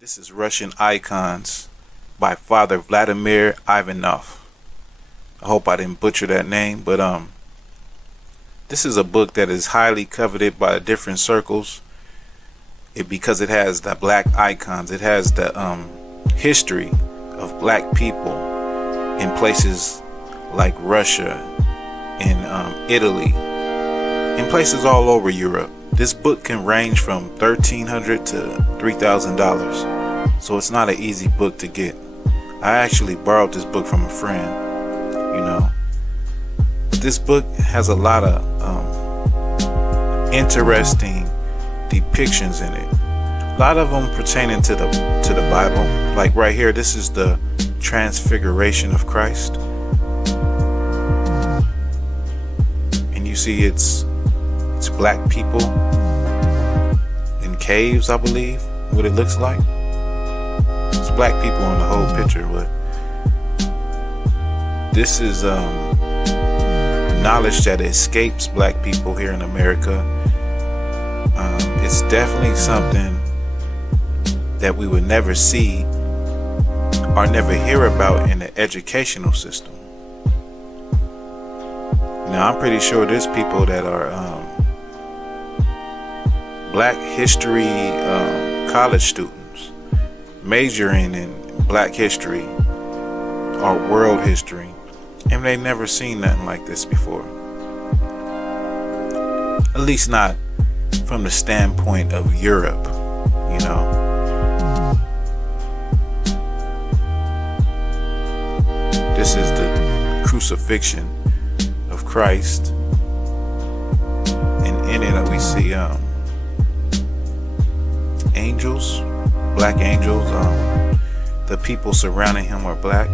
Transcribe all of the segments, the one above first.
This is Russian Icons by Father Vladimir Ivanov. I hope I didn't butcher that name, but this is a book that is highly coveted by different circles. Because it has the black icons. It has the history of black people in places like Russia, in Italy, in places all over Europe. This book can range from $1,300 to $3,000, so it's not an easy book to get. I actually borrowed this book from a friend, But this book has a lot of interesting depictions in it. A lot of them pertaining to the Bible. Like right here, this is the Transfiguration of Christ, and you see it's black people in caves, I believe, what it looks like. It's black people in the whole picture, but this is knowledge that escapes black people here in America. It's definitely something that we would never see or never hear about in the educational system. Now, I'm pretty sure there's people that are black history college students majoring in black history or world history, and they've never seen nothing like this before. At least not from the standpoint of Europe, This is the crucifixion of Christ, and in it we see angels, black angels. The people surrounding him are black.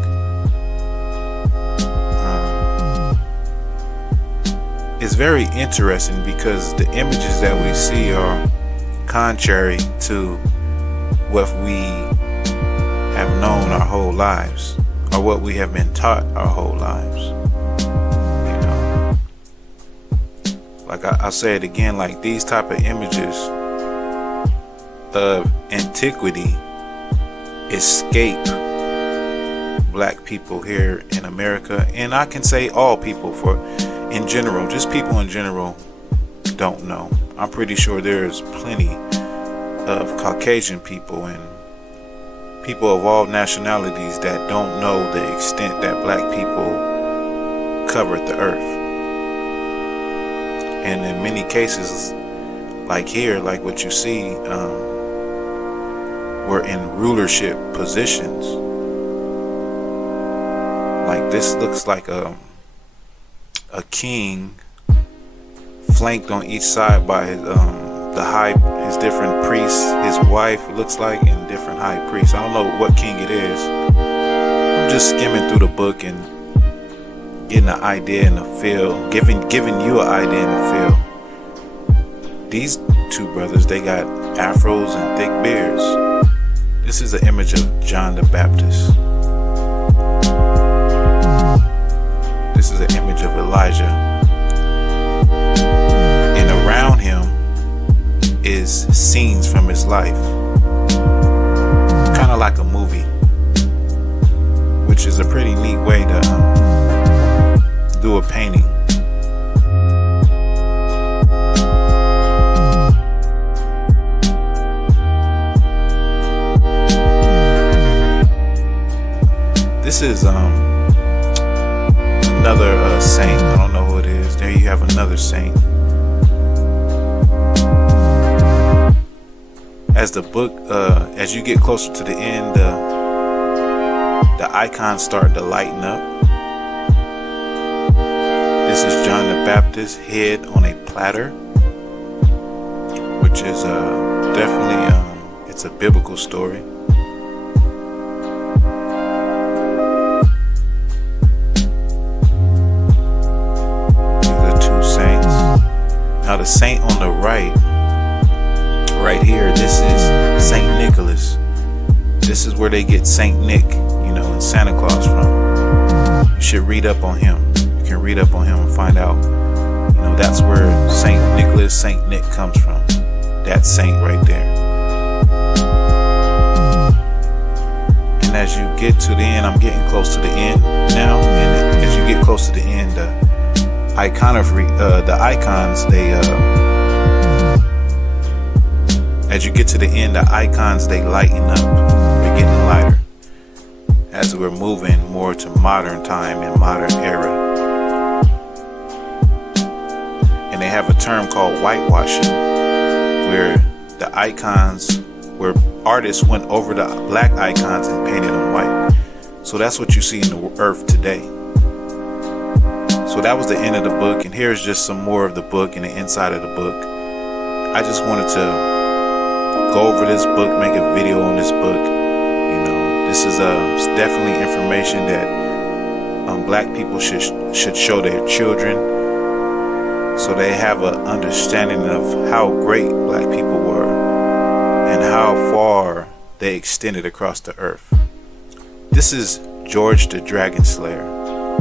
It's very interesting because the images that we see are contrary to what we have known our whole lives, or what we have been taught our whole lives. Like I'll say it again, like these type of images of antiquity escape black people here in America, and I can say all people, in general, just people in general don't know. I'm pretty sure there's plenty of Caucasian people and people of all nationalities that don't know the extent that black people covered the earth. And in many cases, like here, like what you see, we're in rulership positions. Like this looks like a king flanked on each side by his different priests, his wife, it looks like, and different high priests. I don't know what king it is. I'm just skimming through the book and getting an idea and a feel, giving you an idea and a feel. These two brothers, they got afros and thick beards. This is an image of John the Baptist. This is an image of Elijah. And around him is scenes from his life. Kind of like a movie, which is a pretty neat way to do a painting. This is another saint. I don't know who it is. There you have another saint. As the book, as you get closer to the end, the icons start to lighten up. This is John the Baptist, head on a platter, which is definitely it's a biblical story. Now the saint on the right here, this is Saint Nicholas. This is where they get Saint Nick, and Santa Claus from. You should read up on him. You can read up on him and find out, that's where Saint Nicholas, Saint Nick comes from. That saint right there. And as you get to the end, I'm getting close to the end now. And as you get close to the end, the icons, as you get to the end, the icons, they lighten up. They're getting lighter as we're moving more to modern time and modern era. And they have a term called whitewashing, where the icons, where artists went over the black icons and painted them white. So that's what you see in the earth today. So that was the end of the book, and here's just some more of the book and the inside of the book. I just wanted to go over this book, make a video on this book. You know, this is definitely information that black people should show their children, so they have an understanding of how great black people were and how far they extended across the earth. This is George the Dragon Slayer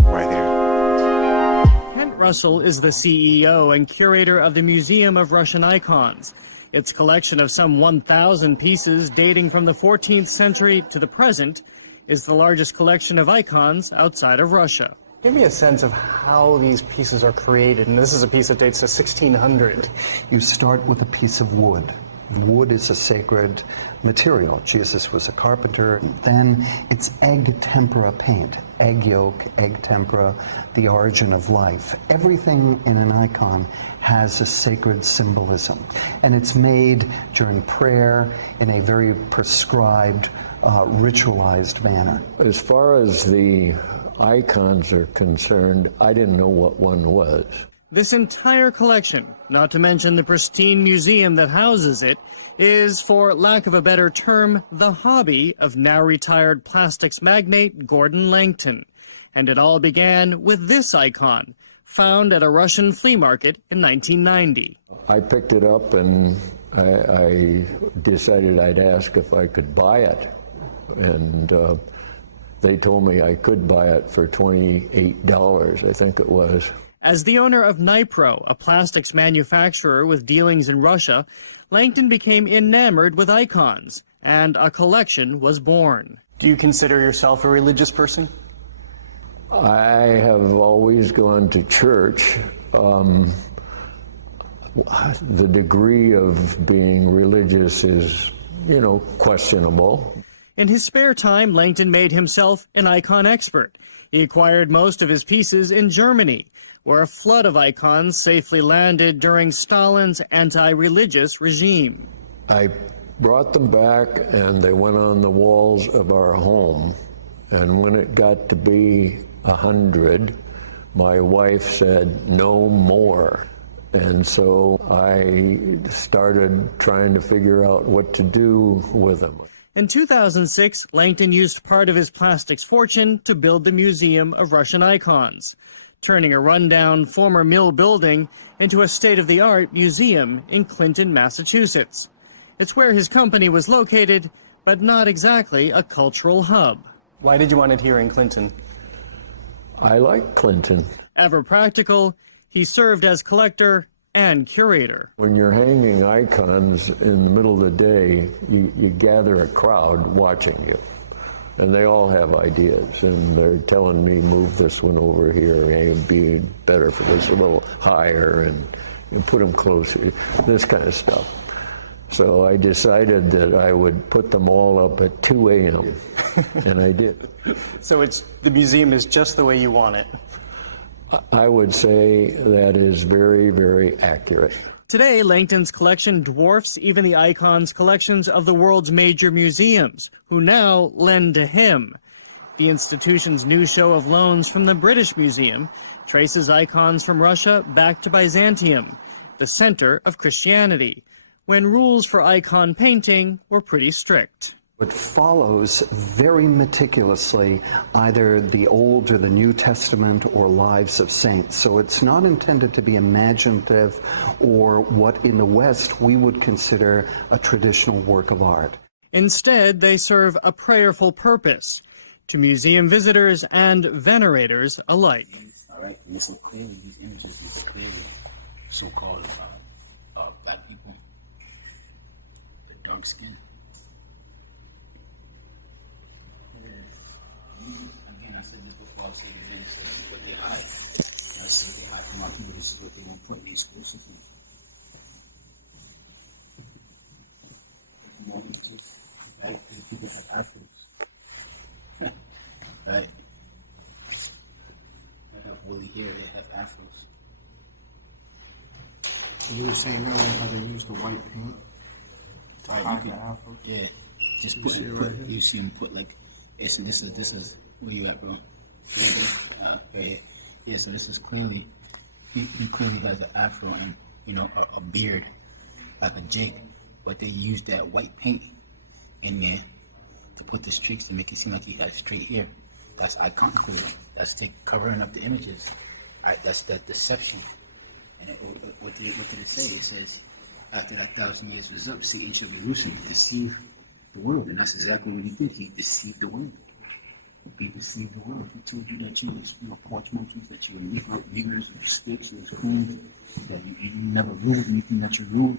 right here. Kent Russell is the CEO and curator of the Museum of Russian Icons. Its collection of some 1,000 pieces dating from the 14th century to the present is the largest collection of icons outside of Russia. Give me a sense of how these pieces are created. And this is a piece that dates to 1600. You start with a piece of wood. Wood is a sacred material. Jesus was a carpenter. Then it's egg tempera paint. Egg yolk, egg tempera, the origin of life. Everything in an icon has a sacred symbolism. And it's made during prayer in a very prescribed, ritualized manner. As far as the icons are concerned, I didn't know what one was. This entire collection, not to mention the pristine museum that houses it, is, for lack of a better term, the hobby of now-retired plastics magnate Gordon Langton. And it all began with this icon, found at a Russian flea market in 1990. I picked it up and I decided I'd ask if I could buy it. And they told me I could buy it for $28, I think it was. As the owner of Nipro, a plastics manufacturer with dealings in Russia, Langton became enamored with icons, and a collection was born. Do you consider yourself a religious person? I have always gone to church. The degree of being religious is, questionable. In his spare time, Langton made himself an icon expert. He acquired most of his pieces in Germany, where a flood of icons safely landed during Stalin's anti-religious regime. I brought them back and they went on the walls of our home. And when it got to be 100, my wife said, no more. And so I started trying to figure out what to do with them. In 2006, Langton used part of his plastics fortune to build the Museum of Russian Icons, turning a rundown former mill building into a state-of-the-art museum in Clinton, Massachusetts. It's where his company was located, but not exactly a cultural hub. Why did you want it here in Clinton? I like Clinton. Ever practical, he served as collector and curator. When you're hanging icons in the middle of the day, you gather a crowd watching you. And they all have ideas, and they're telling me, move this one over here, it would be better for this a little higher, and put them closer, this kind of stuff. So I decided that I would put them all up at 2 a.m., and I did. So the museum is just the way you want it? I would say that is very, very accurate. Today, Langton's collection dwarfs even the icons' collections of the world's major museums, who now lend to him. The institution's new show of loans from the British Museum traces icons from Russia back to Byzantium, the center of Christianity, when rules for icon painting were pretty strict. It follows very meticulously either the Old or the New Testament or lives of saints. So it's not intended to be imaginative or what in the West we would consider a traditional work of art. Instead, they serve a prayerful purpose to museum visitors and venerators alike. All right, and so clearly these images is clearly so-called black people, the dark skin. said this before, I'll say it again. So this is what they hide. That's what they hide from our people. This is what they won't put in these school systems. Right? The people have afros. Right? They have woolly hair, they have afros. So you were saying earlier how they use the white paint to hide the afro? Yeah. Just put, you see him put like, this is where you at, bro? Right here. Yeah, so this is clearly, he clearly has an afro and, you know, a beard, like a jig, but they use that white paint in there to put the streaks to make it seem like he has straight hair. That's icon clearing. That's covering up the images. That's that deception. And what did it say? It says, after that 1,000 years was up, Satan shall be loosened to deceive the world. And that's exactly what he did. He deceived the world. He deceived the world. He told you that you was, porch monkeys, that you were niggers or sticks or coons, that you never ruled. Anything that you ruled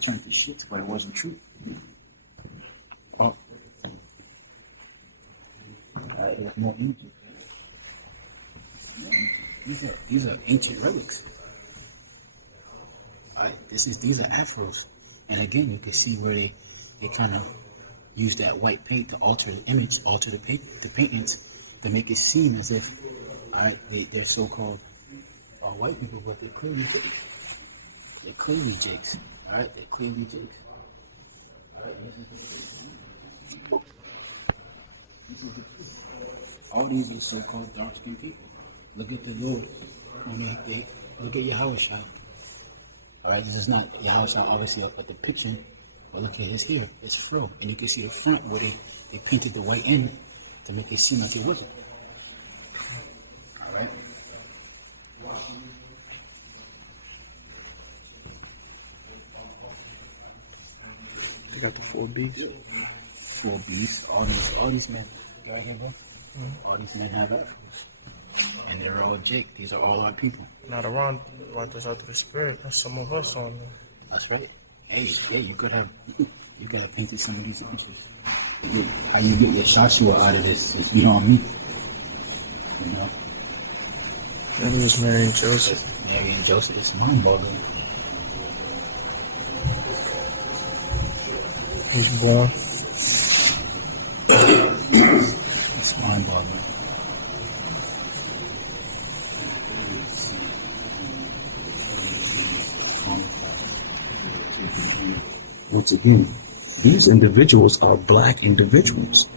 turned to shit, but it wasn't true. Oh. There's more images. These are ancient relics. These are afros, and again, you can see where they kind of use that white paint to alter the image, alter the paintings to make it seem as if they're so-called white people, but they're clearly jigs. They're clearly jigs. All right, they're clearly jigs. All right, this is the truth. All these are so-called dark-skinned people. Look at the Lord. They look at Yahushua. All right, this is not Yahushua, obviously a depiction, but look at his hair, his fro, and you can see the front where they painted the white end to make it seem like it wasn't. All right. They got the 4 Bs. 4 Bs. All these men. Go right here, bro. All these men have afros. And they're all Jake. These are all our people. Not around this out of the spirit. That's some of us on there. That's right. Hey, you could have painted some of these images. How you get your Joshua out of this is beyond me. You know? Maybe it was Mary and Joseph. Mary and Joseph, it's mind-boggling. He's born. It's mind-boggling. Once again, these individuals are black individuals.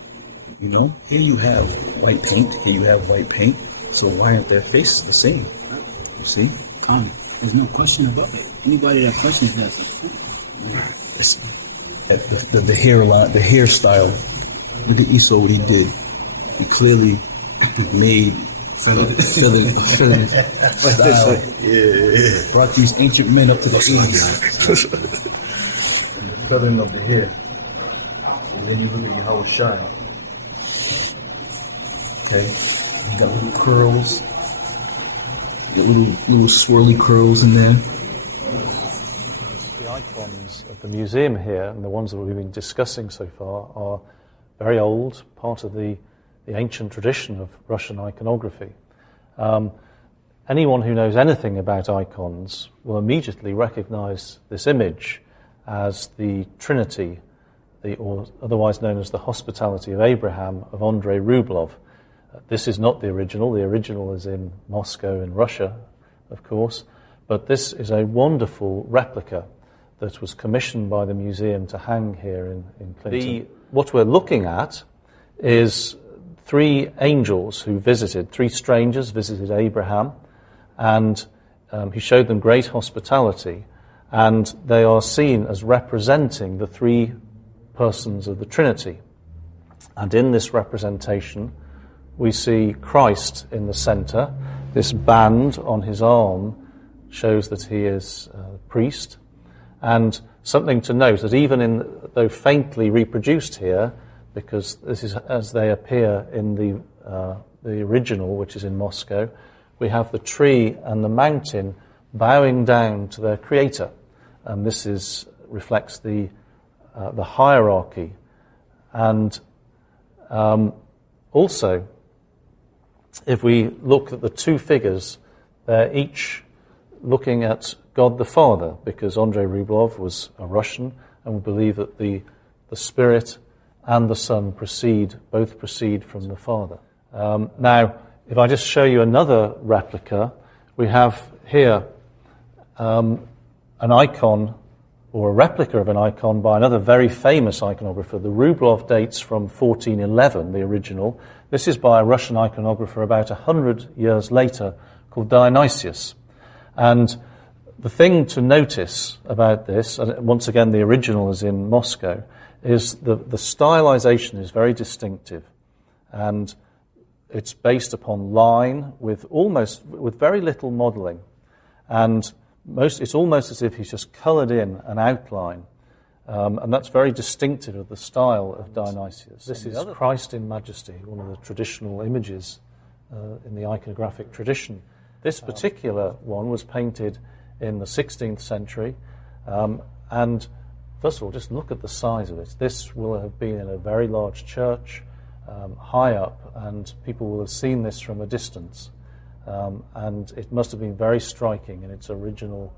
You know, here you have white paint, here you have white paint, so why aren't their faces the same? You see? Connie, there's no question about it. Anybody that questions that is a fool. Listen, the hairline, the hairstyle, look at Esau, what he did. He clearly made feathering style. Yeah. Brought these ancient men up to the 80s. Feathering of the hair. And then you look at how it shine. Okay? You got little curls. You got little swirly curls in there. The icons of the museum here, and the ones that we've been discussing so far, are very old, part of the ancient tradition of Russian iconography. Anyone who knows anything about icons will immediately recognize this image as the Trinity, or otherwise known as the Hospitality of Abraham of Andrei Rublev. This is not the original. The original is in Moscow in Russia, of course, but this is a wonderful replica that was commissioned by the museum to hang here in Clinton. What we're looking at is 3 angels who visited, 3 strangers visited Abraham, and he showed them great hospitality, and they are seen as representing the 3 persons of the Trinity. And in this representation, we see Christ in the center. This band on his arm shows that he is a priest. And something to note, that even though faintly reproduced here, because this is as they appear in the original, which is in Moscow, we have the tree and the mountain bowing down to their creator. And this reflects the hierarchy. And also, if we look at the two figures, they're each looking at God the Father, because Andrei Rublev was a Russian, and we believe that the Spirit and the Son both proceed from the Father. Now, if I just show you another replica, we have here an icon, or a replica of an icon by another very famous iconographer. The Rublev dates from 1411, the original. This is by a Russian iconographer about 100 years later called Dionysius. And the thing to notice about this, and once again the original is in Moscow, is the stylization is very distinctive. And it's based upon line with very little modelling. And it's almost as if he's just coloured in an outline. And that's very distinctive of the style of Dionysius. This is Christ in Majesty, one of the traditional images in the iconographic tradition. This particular one was painted in the 16th century. And first of all, just look at the size of it. This will have been in a very large church, high up, and people will have seen this from a distance. And it must have been very striking in its original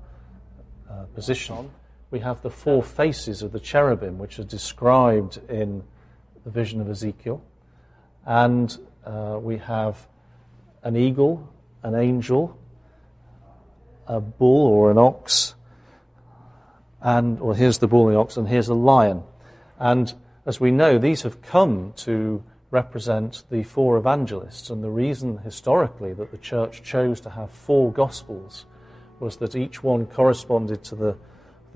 position. We have the four faces of the cherubim, which are described in the vision of Ezekiel. And we have an eagle, an angel, a bull or an ox, here's the bull and the ox, and here's a lion. And as we know, these have come to represent the four evangelists, and the reason historically that the church chose to have four gospels was that each one corresponded to the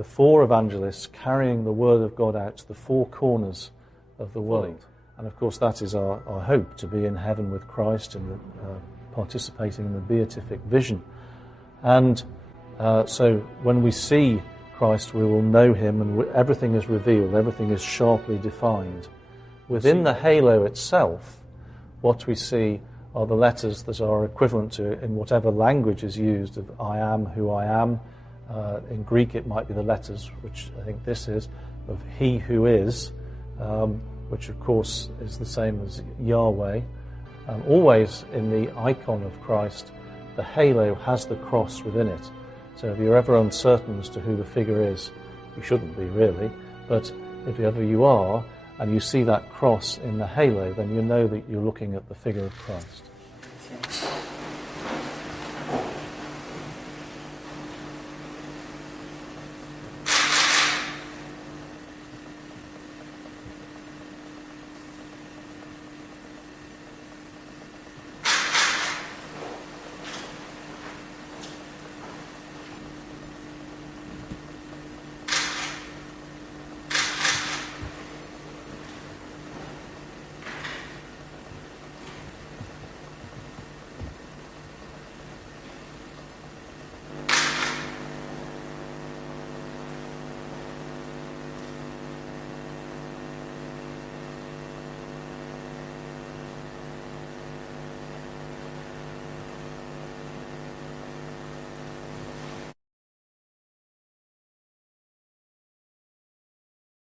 four evangelists carrying the word of God out to the four corners of the world. And of course that is our hope, to be in heaven with Christ and participating in the beatific vision. And so when we see Christ, we will know him, and everything is revealed, everything is sharply defined. Within the halo itself, what we see are the letters that are equivalent to, in whatever language is used, of I am who I am. In Greek it might be the letters, which I think this is, of he who is, which of course is the same as Yahweh. Always in the icon of Christ, the halo has the cross within it. So if you're ever uncertain as to who the figure is, you shouldn't be really, but if ever you are, and you see that cross in the halo, then you know that you're looking at the figure of Christ.